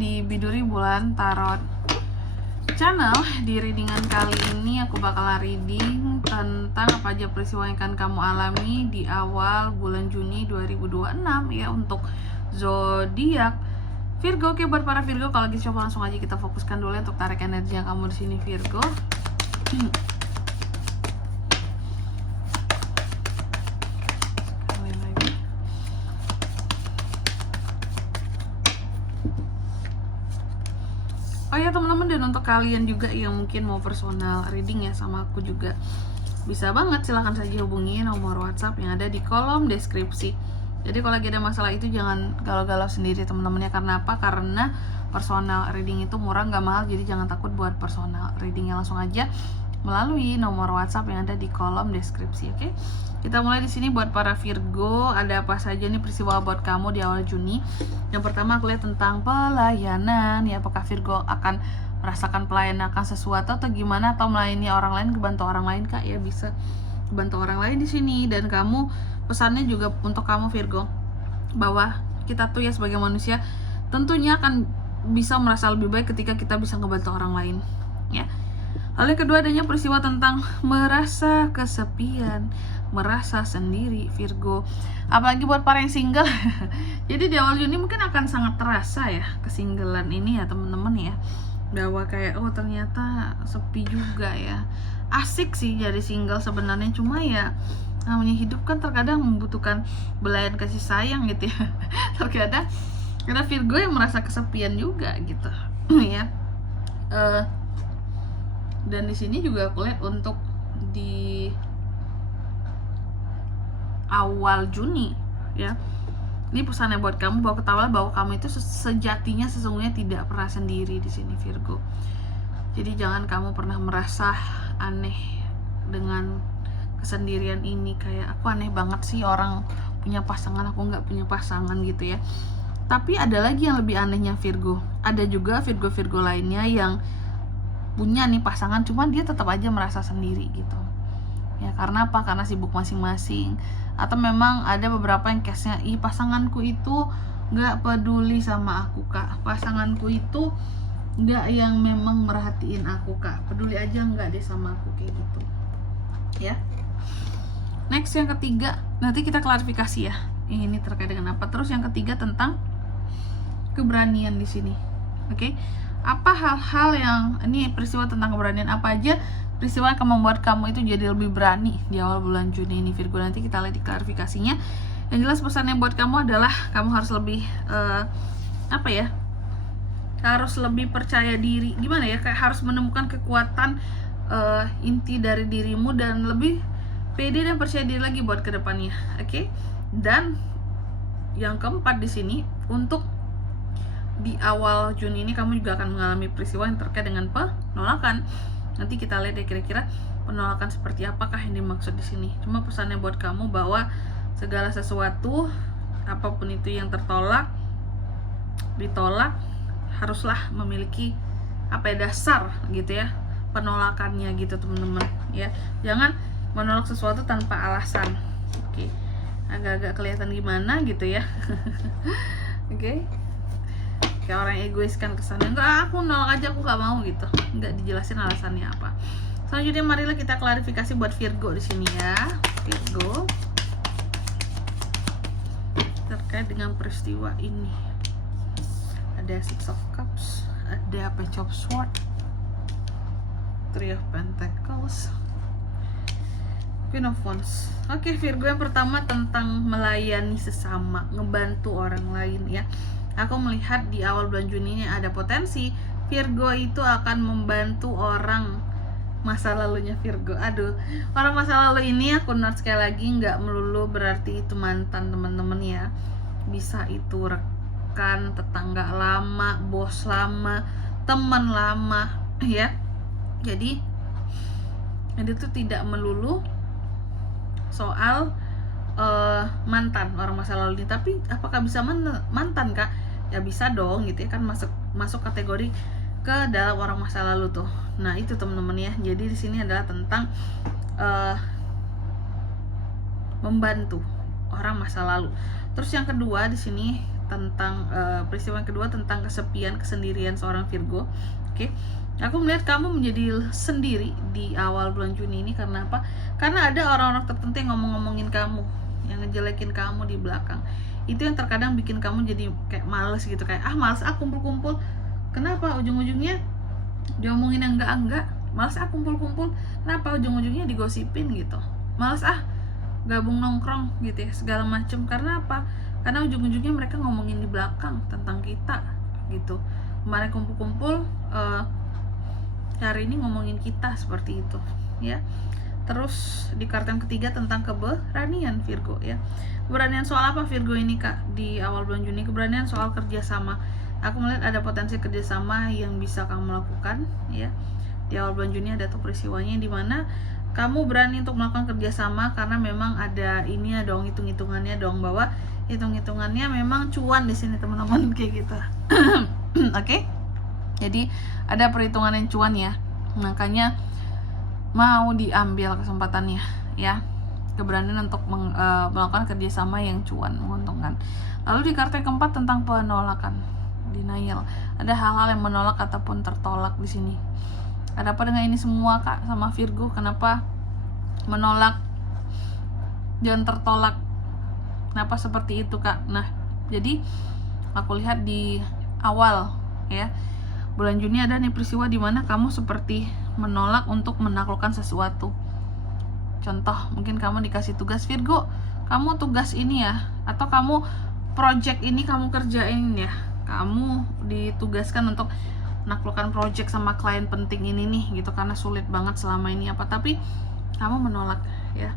di Biduri Bulan Tarot Channel. Di readingan kali ini aku bakal reading tentang apa aja peristiwa yang akan kamu alami di awal bulan Juni 2026 ya, untuk zodiak Virgo. Oke, buat para Virgo, kalau gitu coba langsung aja kita fokuskan dulu untuk tarik energi yang kamu di sini Virgo. Oh ya teman-teman, dan untuk kalian juga yang mungkin mau personal reading ya sama aku juga, bisa banget, silahkan saja hubungi nomor WhatsApp yang ada di kolom deskripsi. Jadi kalau lagi ada masalah itu jangan galau-galau sendiri teman-teman ya. Karena apa? Karena personal reading itu murah, nggak mahal. Jadi jangan takut buat personal readingnya, langsung aja melalui nomor WhatsApp yang ada di kolom deskripsi. Oke, kita mulai di sini. Buat para Virgo, ada apa saja nih peristiwa buat kamu di awal Juni? Yang pertama aku lihat tentang pelayanan ya. Apakah Virgo akan merasakan pelayanan akan sesuatu atau gimana, atau melayani orang lain, kebantu orang lain kak ya, bisa bantu orang lain di sini. Dan kamu, pesannya juga untuk kamu Virgo, bahwa kita tuh ya sebagai manusia tentunya akan bisa merasa lebih baik ketika kita bisa ngebantu orang lain ya. Lalu yang kedua adanya peristiwa tentang merasa kesepian, merasa sendiri Virgo. Apalagi buat para yang single. Jadi di awal Juni mungkin akan sangat terasa ya kesinggelan ini ya teman-teman ya. Bahwa kayak oh ternyata sepi juga ya. Asik sih jadi single sebenarnya, cuma ya namanya hidup kan terkadang membutuhkan belayan kasih sayang gitu ya. Terkadang ada Virgo yang merasa kesepian juga gitu ya. Dan di sini juga aku lihat untuk di awal Juni ya, ini pesannya buat kamu, bahwa ketahuilah bahwa kamu itu sejatinya sesungguhnya tidak pernah sendiri di sini Virgo. Jadi jangan kamu pernah merasa aneh dengan kesendirian ini, kayak aku aneh banget sih orang punya pasangan, aku nggak punya pasangan gitu ya. Tapi ada lagi yang lebih anehnya Virgo, ada juga Virgo lainnya yang punya nih pasangan, cuman dia tetap aja merasa sendiri gitu ya. Karena apa? Karena sibuk masing-masing, atau memang ada beberapa yang case-nya, pasanganku itu nggak peduli sama aku kak, pasanganku itu nggak yang memang merhatiin aku kak, peduli aja nggak deh sama aku, kayak gitu ya. Next yang ketiga, nanti kita klarifikasi ya ini terkait dengan apa. Terus yang ketiga tentang keberanian di sini. Oke, apa hal-hal yang ini peristiwa tentang keberanian, apa aja peristiwa yang akan membuat kamu itu jadi lebih berani di awal bulan Juni ini Virgo. Nanti kita lihat di klarifikasinya. Yang jelas pesannya buat kamu adalah kamu harus lebih harus lebih percaya diri. Gimana ya, kayak harus menemukan kekuatan inti dari dirimu dan lebih pede dan percaya diri lagi buat kedepannya. Oke. Dan yang keempat di sini, untuk di awal Juni ini kamu juga akan mengalami peristiwa yang terkait dengan penolakan. Nanti kita lihat ya kira-kira penolakan seperti apakah yang dimaksud di sini. Cuma pesannya buat kamu bahwa segala sesuatu apapun itu yang ditolak haruslah memiliki dasar gitu ya, penolakannya gitu teman-teman ya. Jangan menolak sesuatu tanpa alasan. Oke. Agak-agak kelihatan gimana gitu ya. Oke. Kayak orang egois kan kesannya, enggak aku nolak aja, aku nggak mau gitu, nggak dijelasin alasannya apa. Selanjutnya marilah kita klarifikasi buat Virgo di sini ya. Virgo terkait dengan peristiwa ini, ada Six of Cups, ada Page of Swords, Three of Pentacles, Queen of Wands. Oke Virgo, yang pertama tentang melayani sesama, ngebantu orang lain ya. Aku melihat di awal bulan Juni ini ada potensi Virgo itu akan membantu orang masa lalunya Virgo. Aduh, orang masa lalu ini aku note sekali lagi, nggak melulu berarti itu mantan teman-teman ya. Bisa itu rekan, tetangga lama, bos lama, teman lama ya. Jadi itu tidak melulu soal mantan orang masa lalu ini. Tapi apakah bisa mantan kak? Ya bisa dong gitu ya, kan masuk kategori ke dalam orang masa lalu tuh. Nah itu teman-teman ya. Jadi di sini adalah tentang membantu orang masa lalu. Terus yang kedua di sini tentang peristiwa yang kedua tentang kesepian, kesendirian seorang Virgo. Oke. Aku melihat kamu menjadi sendiri di awal bulan Juni ini karena apa? Karena ada orang-orang tertentu yang ngomong-ngomongin kamu, yang ngejelekin kamu di belakang. Itu yang terkadang bikin kamu jadi kayak males gitu, kayak males kumpul-kumpul. Kenapa? Ujung-ujungnya diomongin yang enggak, males kumpul-kumpul. Kenapa? Ujung-ujungnya digosipin gitu. Males gabung nongkrong gitu ya, segala macem. Karena apa? Karena ujung-ujungnya mereka ngomongin di belakang tentang kita gitu. Kemarin kumpul-kumpul, hari ini ngomongin kita seperti itu ya. Terus di kartu yang ketiga tentang keberanian Virgo ya. Keberanian soal apa Virgo ini Kak di awal bulan Juni? Keberanian soal kerjasama. Aku melihat ada potensi kerjasama yang bisa kamu lakukan ya. Di awal bulan Juni ada tuh peristiwanya di mana kamu berani untuk melakukan kerjasama karena memang ada ini ya dong, hitung-hitungannya dong, bahwa hitung-hitungannya memang cuan di sini teman-teman kayak gitu. Oke? Jadi ada perhitungan yang cuan ya, makanya mau diambil kesempatannya ya, keberanian untuk melakukan kerjasama yang cuan, menguntungkan. Lalu di kartu yang keempat tentang penolakan, denial. Ada hal-hal yang menolak ataupun tertolak di sini. Ada apa dengan ini semua Kak sama Virgo? Kenapa menolak dan tertolak? Kenapa seperti itu Kak? Nah, jadi aku lihat di awal ya bulan Juni ada nih peristiwa di mana kamu seperti menolak untuk menaklukkan sesuatu. Contoh, mungkin kamu dikasih tugas, Virgo, kamu tugas ini ya, atau kamu project ini kamu kerjain ya. Kamu ditugaskan untuk menaklukkan project sama klien penting ini nih gitu, karena sulit banget selama ini apa, tapi kamu menolak ya.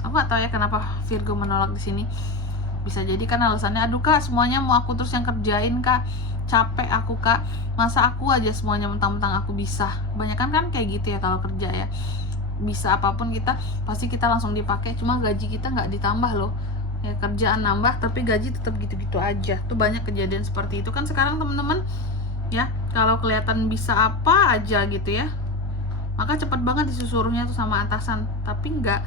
Aku gak tahu ya kenapa Virgo menolak di sini. Bisa jadi kan alasannya, aduh Kak, semuanya mau aku terus yang kerjain Kak, capek aku Kak, masa aku aja semuanya mentang-mentang aku bisa. Banyakan kan kayak gitu ya kalau kerja ya, bisa apapun kita pasti kita langsung dipakai, cuma gaji kita nggak ditambah loh ya. Kerjaan nambah tapi gaji tetap gitu-gitu aja. Tuh banyak kejadian seperti itu kan sekarang teman-teman ya. Kalau kelihatan bisa apa aja gitu ya, maka cepet banget disusuruhnya tuh sama atasan, tapi nggak,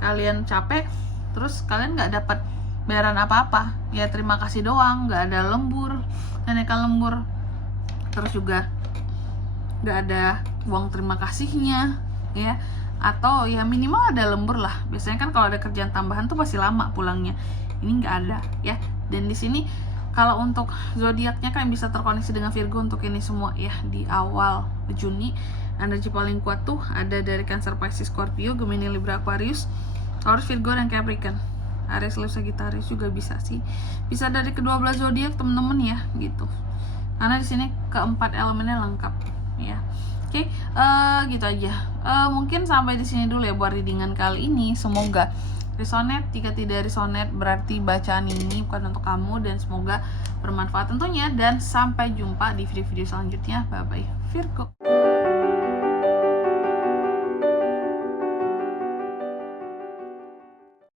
kalian capek terus kalian nggak dapat bayaran apa-apa ya, terima kasih doang, nggak ada lembur, kenaikan lembur, terus juga nggak ada uang terima kasihnya ya, atau ya minimal ada lembur lah. Biasanya kan kalau ada kerjaan tambahan tuh pasti lama pulangnya, ini nggak ada ya. Dan di sini kalau untuk zodiaknya kan bisa terkoneksi dengan Virgo untuk ini semua ya. Di awal Juni energi paling kuat tuh ada dari Cancer, Pisces, Scorpio, Gemini, Libra, Aquarius, Taurus, Virgo, dan Capricorn. Aries, Leo, Sagittarius juga bisa sih. Bisa dari kedua belas zodiak temen-temen ya gitu. Karena di sini keempat elemennya lengkap ya. Oke, gitu aja. Mungkin sampai di sini dulu ya buat readingan kali ini. Semoga resonate. Jika tidak resonate berarti bacaan ini bukan untuk kamu, dan semoga bermanfaat tentunya. Dan sampai jumpa di video-video selanjutnya. Bye bye Virgo.